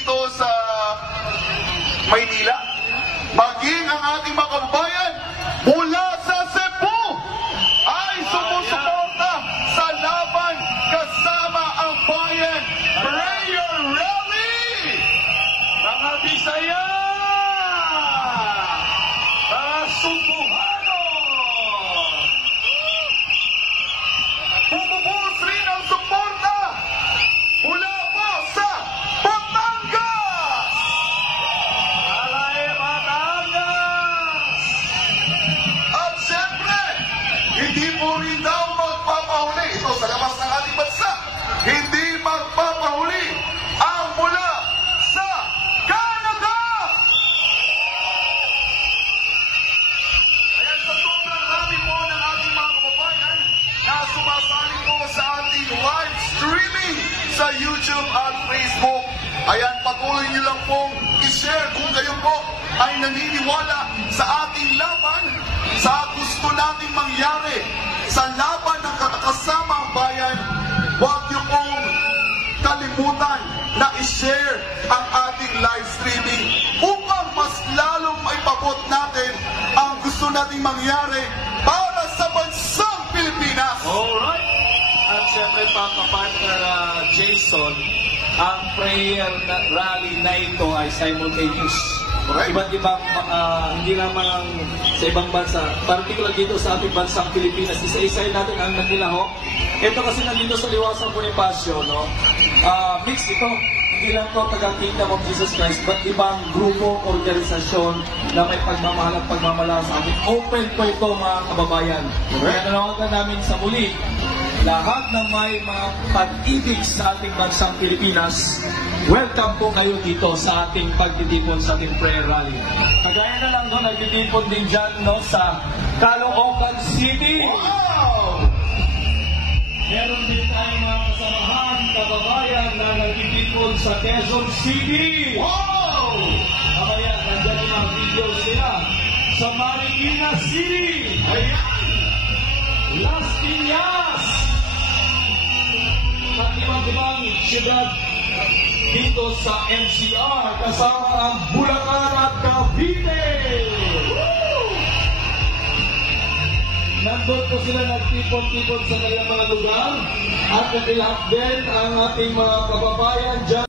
dito sa Maynila, maging ang ating mga kababayan mula sa Cebu ay sumusuporta sa laban kasama ang bayan prayer rally. Mga Bisaya! Mga Subuhano! Bumubuhos rin ang suporta mula po sa Batangas. Alay Batangas! At siyempre, hindi po rin daw magpapahuli ito sa labas ng ating bansa. Hindi magpapahuli ang mula sa Canada. Ayan, sa sobrang rami po ng ating mga kababayan na sumasali po sa ating live streaming sa YouTube at Facebook. Ayan, patuloy niyo lang pong i-share kung kayo po ay naniniwala sa ating laban, sa gusto nating mangyari, sa laban ng kasama ang bayan. Huwag niyo pong kalimutan na i-share ang ating live streaming upang mas lalong maipabot natin ang gusto nating mangyari para sa bansang Pilipinas. Alright! At siyempre pa partner Jason, ang prayer rally na ito ay simultaneous. Correct. Iba't ibang, hindi naman ang sa ibang bansa, particular dito sa ating bansang Pilipinas, isa-isayin natin ang nagnilaho. Ito kasi nandito sa Liwasang Bonifacio, no? Mix ito. Hindi lang ito taga-Kingdom of Jesus Christ, but ibang grupo, organisasyon na may pagmamahal at pagmamahal sa atin. Open po ito, mga kababayan. Kaya nanawagan namin sa muli, lahat ng may mga pag-ibig sa ating bansang Pilipinas, welcome po kayo dito sa ating pagtitipon sa ating prayer rally. Kagaya na lang doon, nagtitipon din dyan no, sa Caloocan City. Wow! Meron din tayong mga kasamahan, kababayan na nagtitipon sa Quezon City. Wow! Mamaya, nandyan yung mga videos nila. Sa Marikina City. Ayan! Las Piñas. At ibang-ibang siyudad dito sa NCR kasama ang Bulacan at Cavite. Nandun po sila nagtipon-tipon sa kanilang mga lugar at nagilap din ang ating mga kababayan dyan.